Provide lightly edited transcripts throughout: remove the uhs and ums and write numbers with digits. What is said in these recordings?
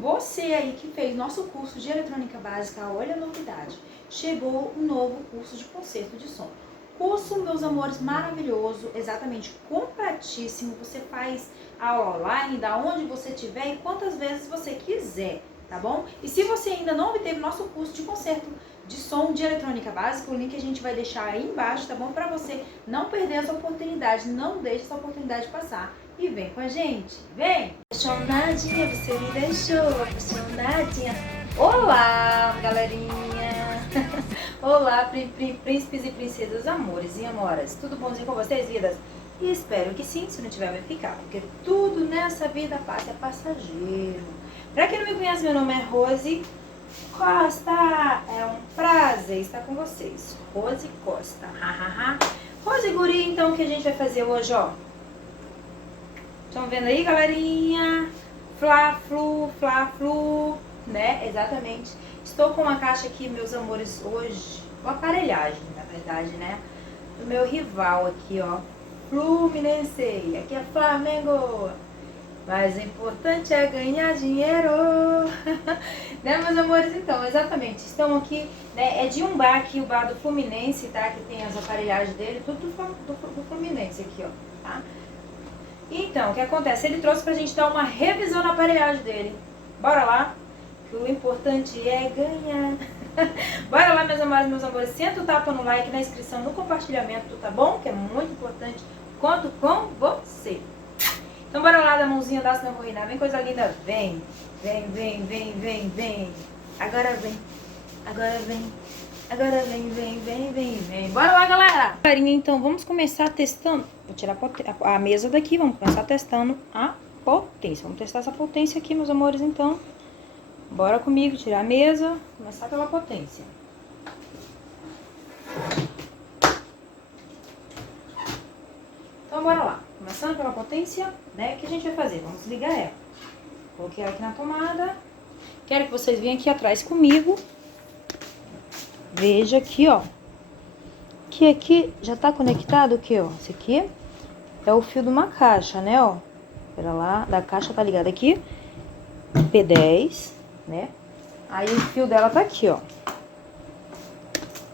Você aí que fez nosso curso de eletrônica básica, olha a novidade. Chegou um novo curso de concerto de som. Curso, meus amores, maravilhoso, exatamente completíssimo. Você faz aula online, da onde você estiver e quantas vezes você quiser, tá bom? E se você ainda não obteve nosso curso de concerto de som de eletrônica básica, o link a gente vai deixar aí embaixo, tá bom? Para você não perder essa oportunidade, não deixe essa oportunidade passar. E vem com a gente, vem! Apaixonadinha, você me deixou apaixonadinha. Olá, galerinha! Olá, príncipes e princesas, amores e amoras. Tudo bonzinho com vocês, vidas? E espero que sim, se não tiver vai ficar, porque tudo nessa vida passa é passageiro. Pra quem não me conhece, meu nome é Rose Costa. É um prazer estar com vocês. Rose Costa. Rose Guri, então, o que a gente vai fazer hoje, ó? Estão vendo aí, galerinha? Fla-flu, né? Exatamente. Estou com uma caixa aqui, meus amores, hoje. Uma aparelhagem, na verdade, né? Do meu rival aqui, ó. Fluminense. Aqui é Flamengo. Mas o importante é ganhar dinheiro. Né, meus amores? Então, exatamente. Estão aqui, né? É de um bar aqui, o bar do Fluminense, tá? Que tem as aparelhagens dele. Tudo do Fluminense aqui, ó. Tá? Então, o que acontece? Ele trouxe pra gente dar uma revisão na aparelhagem dele. Bora lá? Que o importante é ganhar. Bora lá, meus amores, meus amores. Senta o tapa no like, na inscrição, no compartilhamento, tá bom? Que é muito importante. Conto com você. Então, bora lá, da mãozinha, dá, senão eu vou rir. Vem, coisa linda. Vem. Vem. Agora vem. Agora vem. Bora lá, galera! Galerinha, então, vamos começar testando. Vou tirar a mesa daqui, vamos começar testando a potência. Vamos testar essa potência aqui, meus amores, então. Bora comigo, tirar a mesa, começar pela potência. Então, bora lá. Começando pela potência, né? O que a gente vai fazer? Vamos ligar ela. Coloquei ela aqui na tomada. Quero que vocês venham aqui atrás comigo. Veja aqui, ó. Que aqui já tá conectado o que, ó? Esse aqui é o fio de uma caixa, né, ó. Pera lá, da caixa tá ligado aqui. P10, né? Aí o fio dela tá aqui, ó.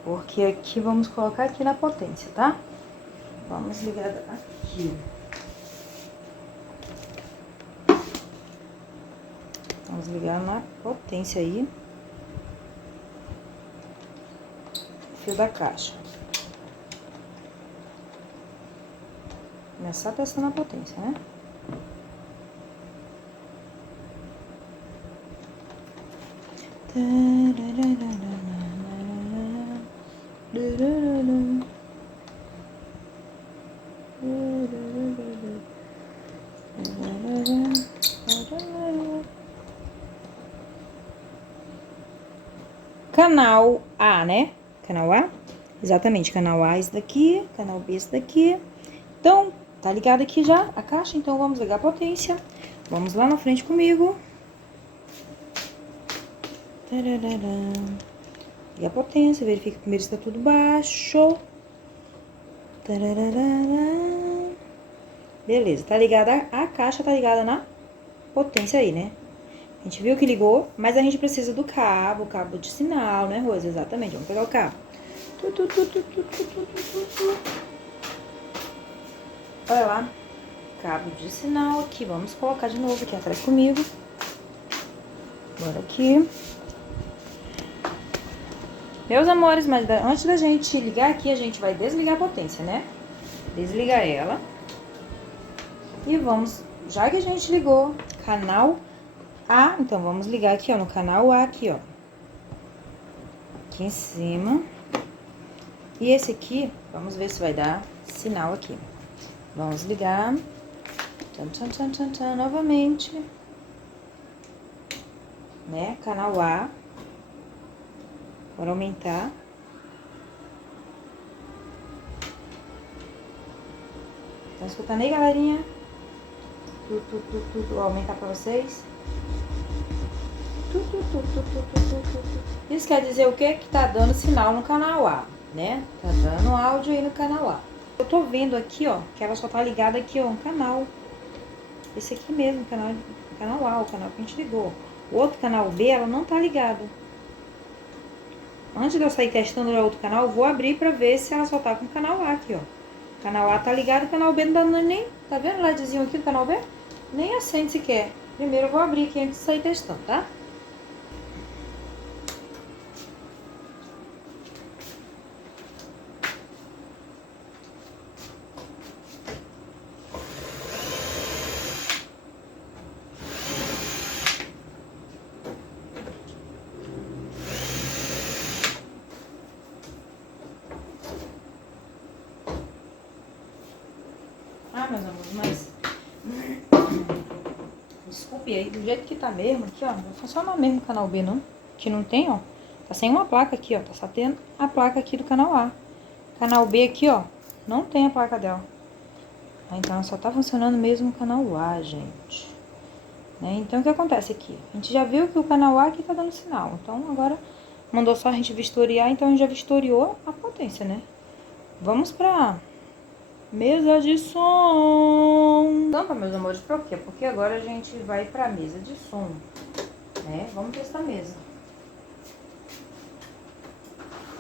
Porque aqui vamos colocar aqui na potência, tá? Vamos ligar aqui. Vamos ligar na potência aí. Fio da caixa. Começar testando a potência, né? Canal A, né? Canal A? Exatamente, canal A esse daqui, canal B esse daqui. Então, tá ligado aqui já a caixa, então vamos ligar a potência. Vamos lá na frente comigo. Liga a potência, verifica primeiro se tá tudo baixo. Beleza, tá ligada a caixa, tá ligada na potência aí, né? A gente viu que ligou, mas a gente precisa do cabo de sinal, né, Rosa? Exatamente, vamos pegar o cabo. Olha lá, cabo de sinal aqui, vamos colocar de novo aqui atrás comigo. Bora aqui. Meus amores, mas antes da gente ligar aqui, a gente vai desligar a potência, né? Desligar ela. E vamos, já que a gente ligou canal A, então vamos ligar aqui, ó, no canal A aqui, ó. Aqui em cima. E esse aqui, vamos ver se vai dar sinal aqui. Vamos ligar. Novamente. Né? Canal A. Bora aumentar. Tá escutando aí, galerinha? Vou aumentar pra vocês. Isso quer dizer o quê? Que tá dando sinal no canal A, né? Tá dando áudio aí no canal A. Eu tô vendo aqui, ó, que ela só tá ligada aqui, ó, um canal. Esse aqui mesmo, canal A, o canal que a gente ligou. O outro canal B, ela não tá ligada. Antes de eu sair testando o outro canal, eu vou abrir pra ver se ela só tá com o canal A aqui, ó. O canal A tá ligado, o canal B não tá nem... Tá vendo o LEDzinho aqui do canal B? Nem acende sequer. Primeiro eu vou abrir aqui antes de sair testando, tá? Ah, meus amores, mas... Desculpe aí, do jeito que tá mesmo aqui, ó. Não vai funcionar mesmo o canal B, não. Que não tem, ó. Tá sem uma placa aqui, ó. Tá só tendo a placa aqui do canal A. Canal B aqui, ó. Não tem a placa dela. Então, só tá funcionando mesmo o canal A, gente. Né? Então, o que acontece aqui? A gente já viu que o canal A aqui tá dando sinal. Então, agora, mandou só a gente vistoriar. Então, a gente já vistoriou a potência, né? Vamos pra... mesa de som. Tampa, meus amores, por quê? Porque agora a gente vai pra mesa de som, né? Vamos testar a mesa.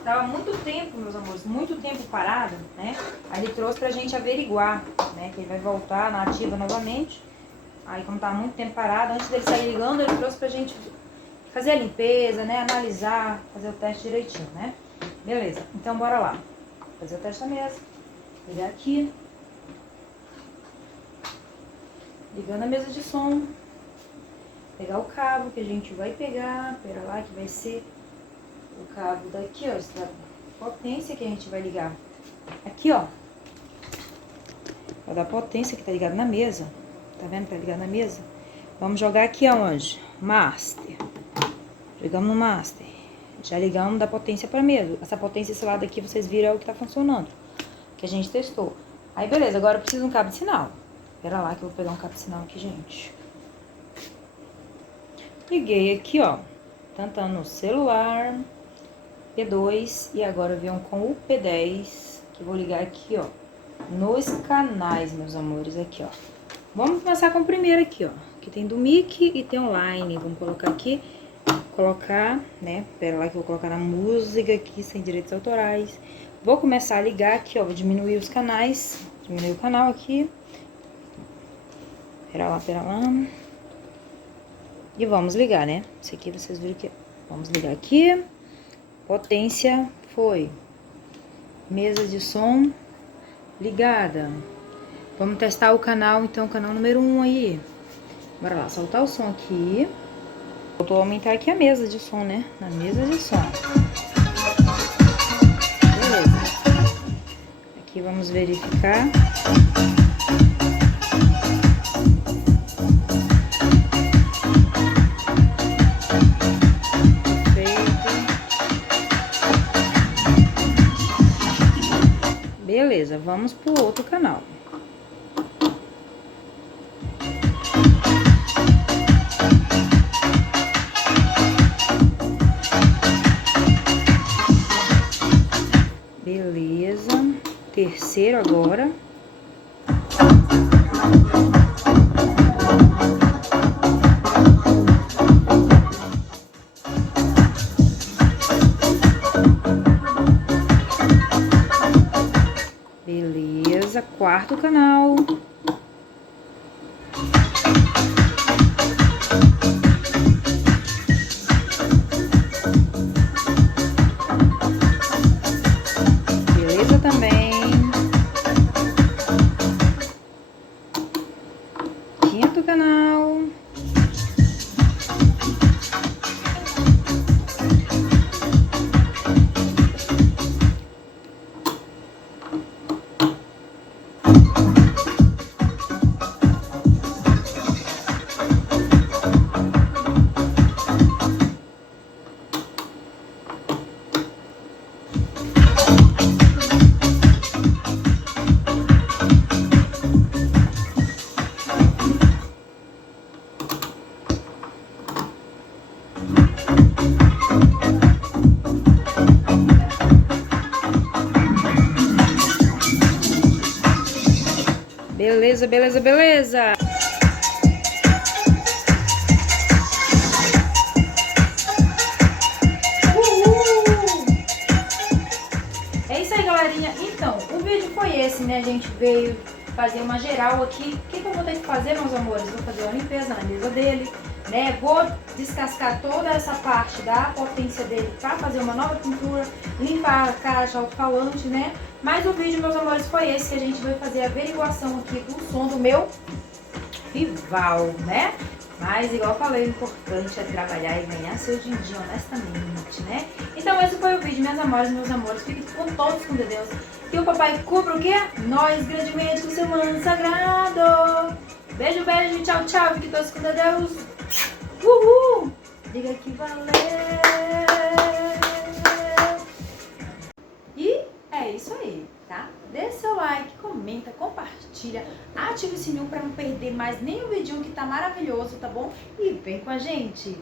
Tava muito tempo, meus amores, muito tempo parado, né? Aí ele trouxe pra gente averiguar, né? Que ele vai voltar na ativa novamente. Aí, como tava muito tempo parado, antes dele sair ligando, ele trouxe pra gente fazer a limpeza, né? Analisar, fazer o teste direitinho, né? Beleza, então bora lá. Fazer o teste da mesa. Ligar aqui. Ligando a mesa de som. Pegar o cabo que a gente vai pegar. Pera lá que vai ser o cabo daqui, ó. Essa potência que a gente vai ligar. Aqui, ó. Vai dar potência que tá ligado na mesa. Tá vendo que tá ligado na mesa? Vamos jogar aqui aonde? Master. Jogamos no Master. Já ligamos da potência pra mesa. Essa potência, esse lado aqui, vocês viram é o que tá funcionando. Que a gente testou. Aí, beleza, agora eu preciso de um cabo de sinal. Pera lá que eu vou pegar um cabo de sinal aqui, gente. Liguei aqui, ó. Tanto no celular, P2, e agora eu venho com o P10, que eu vou ligar aqui, ó, nos canais, meus amores, aqui, ó. Vamos começar com o primeiro aqui, ó. Que tem do mic e tem online. Vamos colocar aqui, né? Pera lá que eu vou colocar na música aqui, sem direitos autorais. Vou começar a ligar aqui, ó, vou diminuir os canais, diminuir o canal aqui. Pera lá. E vamos ligar, né? Isso aqui vocês viram que... Vamos ligar aqui. Potência foi. Mesa de som ligada. Vamos testar o canal, então, o canal número 1 aí. Bora lá, soltar o som aqui. Eu vou aumentar aqui a mesa de som, né? Na mesa de som. Aqui vamos verificar. Perfeito. Beleza, vamos pro outro canal. Beleza. Terceiro agora. Beleza. Quarto canal. Beleza também. Quinto canal. Beleza. né, a gente veio fazer uma geral aqui. O que eu vou ter que fazer, meus amores? Vou fazer uma limpeza na mesa dele, né? Vou descascar toda essa parte da potência dele para fazer uma nova pintura, limpar a caixa, alto-falante, né? Mas o vídeo, meus amores, foi esse que a gente vai fazer a averiguação aqui do som do meu rival, né? Mas, igual eu falei, o importante é trabalhar e ganhar seu din-din honestamente, né? Então, esse foi o vídeo, minhas amores, meus amores. Fiquem com todos com Deus. Que o papai cubra o quê? Nós grandemente com seu manto sagrado. Beijo, beijo, tchau, tchau. Fiquem todos com Deus. Uhul! Diga que valeu! E é isso aí, tá? Dê seu like, comenta, compartilha, ative o sininho para não perder mais nenhum vídeo que tá maravilhoso, tá bom? E vem com a gente!